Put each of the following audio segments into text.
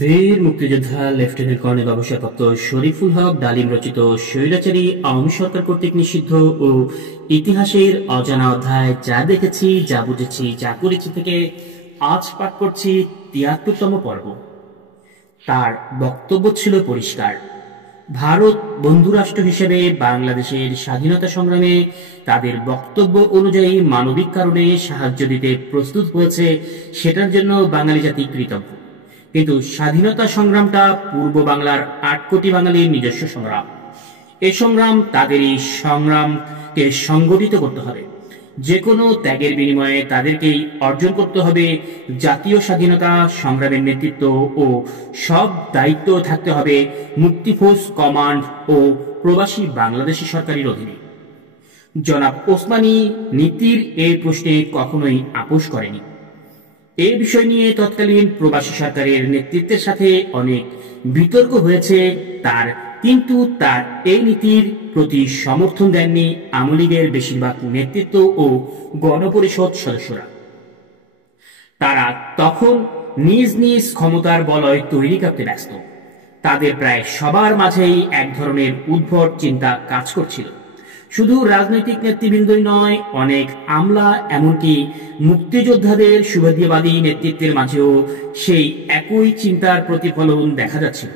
বীর মুক্তিযোদ্ধা lieutenant colonel অবসরপ্রাপ্ত শরীফুল হক ডালিম রচিত স্বৈরাচারী আওয়ামী সরকার কর্তৃক নিষিদ্ধ ও ইতিহাসের অজানা অধ্যায় যা দেখেছি, যা বুঝেছি, যা করেছি থেকে আজ পাঠ করছি ৭৩তম পর্ব। তার বক্তব্য ছিল পরিষ্কার। ভারত বন্ধুরাষ্ট্র হিসেবে বাংলাদেশের স্বাধীনতা সংগ্রামে তাদের বক্তব্য অনুযায়ী মানবিক কারণে সাহায্য দিতে প্রস্তুত হয়েছে, সেটার জন্য বাঙালি জাতি কৃতজ্ঞ। কিন্তু স্বাধীনতা সংগ্রামটা পূর্ব বাংলার ৮ কোটি বাঙালির নিজস্ব সংগ্রাম। এই সংগ্রাম তাদেরই সংগ্রামকে সংগঠিত করতে হবে। যে কোনো ত্যাগের বিনিময়ে তাদেরকেই অর্জন করতে হবে জাতীয় স্বাধীনতা সংগ্রামের নেতৃত্ব, ও সব দায়িত্ব থাকতে হবে মুক্তিফৌজ কমান্ড ও প্রবাসী বাংলাদেশি সরকারের অধীনে। জনাব ওসমানী নীতির এই প্রশ্নে কখনোই আপোষ করেনি। এই বিষয় নিয়ে তৎকালীন প্রবাসী সরকারের নেতৃত্বের সাথে অনেক বিতর্ক হয়েছে কিন্তু তার এই নীতির প্রতি সমর্থন দেননি আওয়ামী লীগের বেশিরভাগ নেতৃত্ব ও গণপরিষদ সদস্যরা। তারা তখন নিজ নিজ ক্ষমতার বলয় তৈরি করতে ব্যস্ত। তাদের প্রায় সবার মাঝেই এক ধরনের উদ্ভট চিন্তা কাজ করছিল। শুধু রাজনৈতিক নেতৃবৃন্দই নয়, অনেক আমলা, এমনকি মুক্তিযোদ্ধাদের সুবিধাবাদী নেতৃত্বের মাঝেও সেই একই চিন্তার প্রতিফলন দেখা যাচ্ছিল।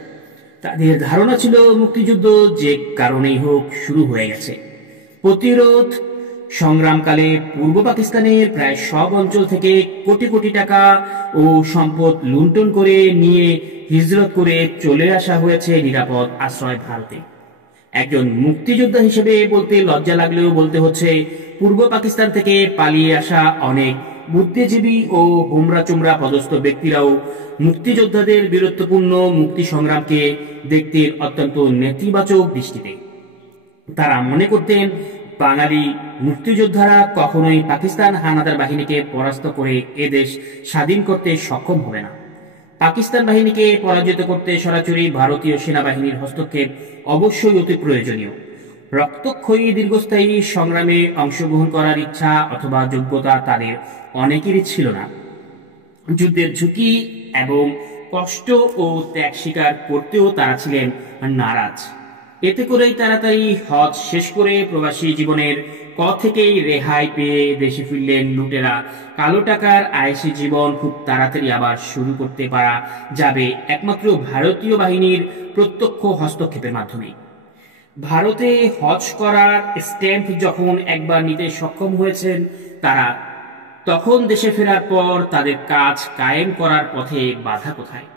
তাদের ধারণা ছিল মুক্তিযুদ্ধ যে কারণেই হোক শুরু হয়ে গেছে। প্রতিরোধ সংগ্রামকালে পূর্ব পাকিস্তানের প্রায় সব অঞ্চল থেকে কোটি কোটি টাকা ও সম্পদ লুণ্ঠন করে নিয়ে হিজরত করে চলে আসা হয়েছে নিরাপদ আশ্রয় ভারতে। একজন মুক্তিযোদ্ধা হিসেবে বলতে লজ্জা লাগলেও বলতে হচ্ছে, পূর্ব পাকিস্তান থেকে পালিয়ে আসা অনেক বুদ্ধিজীবী ও হোমরা চোমরা পদস্থ ব্যক্তিরাও মুক্তিযোদ্ধাদের বীরত্বপূর্ণ মুক্তি সংগ্রামকে দেখতে অত্যন্ত নেতিবাচক দৃষ্টিতে। তারা মনে করতেন বাঙালি মুক্তিযোদ্ধারা কখনোই পাকিস্তান হানাদার বাহিনীকে পরাস্ত করে এদেশ স্বাধীন করতে সক্ষম হবে না। পাকিস্তান বাহিনীকে পরাজিত করতে সরাসরি ভারতীয় সেনাবাহিনীর হস্তক্ষেপ অবশ্যই অতি প্রয়োজনীয়। রক্তক্ষয়ী দীর্ঘস্থায়ী সংগ্রামে অংশগ্রহণ করার ইচ্ছা অথবা যোগ্যতা তাদের অনেকেরই ছিল না। যুদ্ধের ঝুঁকি এবং কষ্ট ও ত্যাগ স্বীকার করতেও তারা ছিলেন নারাজ। এতে করেই তাড়াতাড়ি হজ শেষ করে প্রবাসী জীবনের থেকেই রেহাই পেয়ে দেশে ফিরলেন লুটেরা। কালো টাকার আয়েশি জীবন খুব তাড়াতাড়ি আবার শুরু করতে পারা যাবে একমাত্র ভারতীয় বাহিনীর প্রত্যক্ষ হস্তক্ষেপের মাধ্যমে। ভারতে হজ করার স্ট্যাম্প যখন একবার নিতে সক্ষম হয়েছেন তারা, তখন দেশে ফেরার পর তাদের কাজ কায়েম করার পথে বাধা কোথায়?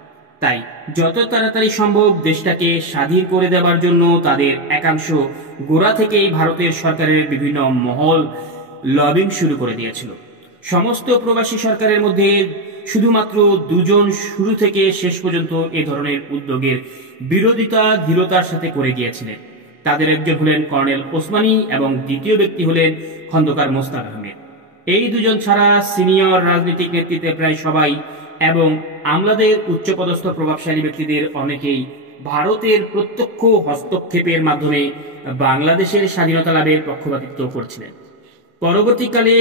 তাই যত তাড়াতাড়ি সম্ভব দেশটাকে স্বাধীন করে দেওয়ার জন্য তাদের একাংশ গোড়া থেকেই ভারতের সরকারের বিভিন্ন মহল লবিং শুরু করে দিয়েছিল। সমস্ত প্রবাসী সরকারের মধ্যে শুধুমাত্র দুজন শুরু থেকে শেষ পর্যন্ত এ ধরনের উদ্যোগের বিরোধিতা দৃঢ়তার সাথে করে গিয়েছিলেন। তাদের একজন হলেন কর্নেল ওসমানী এবং দ্বিতীয় ব্যক্তি হলেন খন্দকার মোস্তাক আহমেদ। এই দুজন ছাড়া সিনিয়র রাজনৈতিক নেতৃত্বে প্রায় সবাই এবং আমলাদের উচ্চপদস্থ প্রভাবশালী ব্যক্তিদের অনেকেই ভারতের প্রত্যক্ষ হস্তক্ষেপের মাধ্যমে বাংলাদেশের স্বাধীনতা লাভের পক্ষপাতিত্ব করছিলেন। পরবর্তীকালে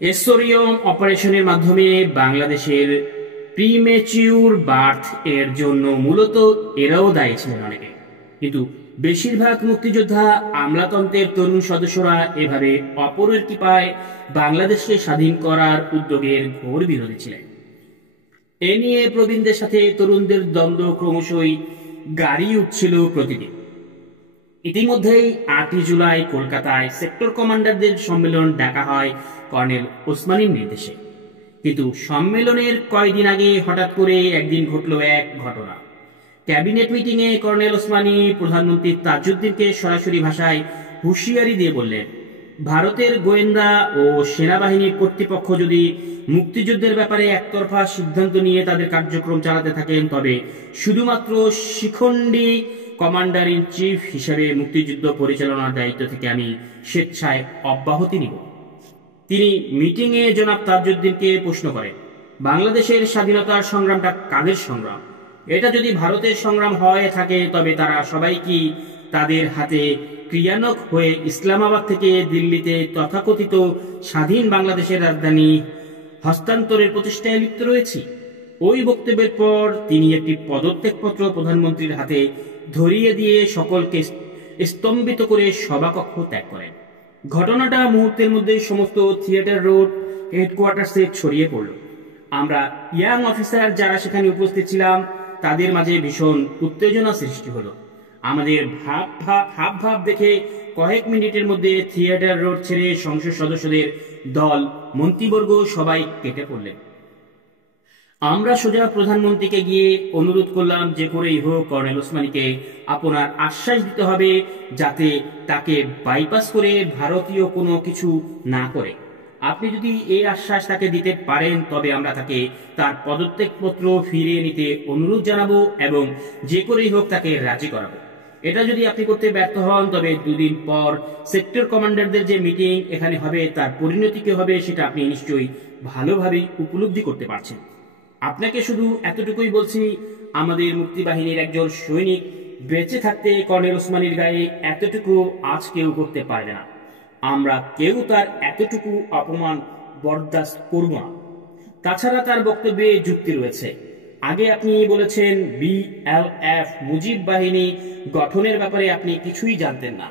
এসোরিয়ম অপারেশনের মাধ্যমে বাংলাদেশের প্রিমেচিউর বার্থ এর জন্য মূলত এরাও দায়ী ছিলেন অনেকে। কিন্তু বেশিরভাগ মুক্তিযোদ্ধা আমলাতন্ত্রের তরুণ সদস্যরা এভাবে অপরের কৃপায় বাংলাদেশকে স্বাধীন করার উদ্যোগের ঘোর বিরোধী ছিলেন। এ নিয়ে প্রবীণদের সাথে তরুণদের দ্বন্দ্ব ক্রমশই গাড়ি উঠছিল প্রতিদিন। ইতিমধ্যেই ৮ই জুলাই কলকাতায় সেক্টর কমান্ডারদের সম্মেলন ডাকা হয় কর্নেল ওসমানীর নির্দেশে। কিন্তু সম্মেলনের কয়েকদিন আগে হঠাৎ করে একদিন ঘটল এক ঘটনা। ক্যাবিনেট মিটিংয়ে কর্নেল ওসমানী প্রধানমন্ত্রী তাজউদ্দিনকে সরাসরি ভাষায় হুঁশিয়ারি দিয়ে বললেন, ভারতের গোয়েন্দা ও সেনাবাহিনীর কর্তৃপক্ষ যদি মুক্তিযুদ্ধের ব্যাপারে একতরফা সিদ্ধান্ত নিয়ে তাদের কার্যক্রম চালাতে থাকেন, তবে শুধুমাত্র শিখণ্ডী কমান্ডার ইন চিফ হিসেবে মুক্তিযুদ্ধ পরিচালনার দায়িত্ব থেকে আমি স্বেচ্ছায় অব্যাহতি নিব। তিনি মিটিংয়ে জনাব তাজউদ্দিনকে প্রশ্ন করেন, বাংলাদেশের স্বাধীনতার সংগ্রামটা কাদের সংগ্রাম? এটা যদি ভারতের সংগ্রাম হয়ে থাকে তবে তারা সবাই কি তাদের হাতে ক্রিয়ানক হয়ে ইসলামাবাদ থেকে দিল্লিতে তথাকথিত স্বাধীন বাংলাদেশের রাজধানী হস্তান্তরের প্রচেষ্টায় লিপ্ত রয়েছি? ওই বক্তব্যের পর তিনি একটি পদত্যাগপত্র প্রধানমন্ত্রীর হাতে ধরিয়ে দিয়ে সকলকে স্তম্ভিত করে সভাকক্ষ ত্যাগ করেন। ঘটনাটা মুহূর্তের মধ্যে সমস্ত থিয়েটার রোড হেডকোয়ার্টার্সে ছড়িয়ে পড়ল। আমরা ইয়াং অফিসার যারা সেখানে উপস্থিত ছিলাম তাদের মাঝে ভীষণ উত্তেজনা সৃষ্টি হলো। আমাদের হাব ভাব দেখে কয়েক মিনিটের মধ্যে থিয়েটার রোড ছেড়ে সংসদ সদস্যদের দল, মন্ত্রীবর্গ সবাই কেটে পড়লেন। আমরা সোজা প্রধানমন্ত্রীকে গিয়ে অনুরোধ করলাম যে করেই হোক কর্নেল ওসমানীকে আপনার আশ্বাস দিতে হবে যাতে তাকে বাইপাস করে ভারতীয় কোনো কিছু না করে। আপনি যদি এই আশ্বাস তাকে দিতে পারেন তবে আমরা তাকে তার পদত্যাগপত্র ফিরিয়ে নিতে অনুরোধ জানাবো এবং যে করেই হোক তাকে রাজি করাবো। এটা যদি আপনি করতে ব্যর্থ হন তবে দুদিন পর সেক্টর কমান্ডারদের যে মিটিং এখানে হবে তার পরিণতি কি হবে সেটা আপনি নিশ্চয়ই ভালোভাবেই উপলব্ধি করতে পারছেন। আপনাকে শুধু এতটুকুই বলছি, আমাদের মুক্তিবাহিনীর একজন সৈনিক বেঁচে থাকতে কর্নেল ওসমানীর গায়ে এতটুকু আজ কেউ করতে পারবে না। আমরা কেউ তার এতটুকু অপমান বরদাস্ত করব না। তাছাড়া তার বক্তব্যে যুক্তি রয়েছে। আগে আপনি বলেছেন বিএলএফ মুজিব বাহিনী গঠনের ব্যাপারে আপনি কিছুই জানতেন না।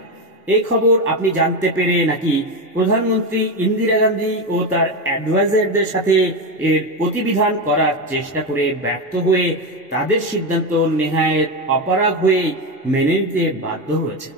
এই খবর আপনি জানতে পেরে নাকি প্রধানমন্ত্রী ইন্দিরা গান্ধী ও তার অ্যাডভাইজারদের সাথে এর প্রতিবিধান করার চেষ্টা করে ব্যর্থ হয়ে তাদের সিদ্ধান্ত নেহায়েত অপারগ হয়ে মেনে নিতে বাধ্য হয়েছে।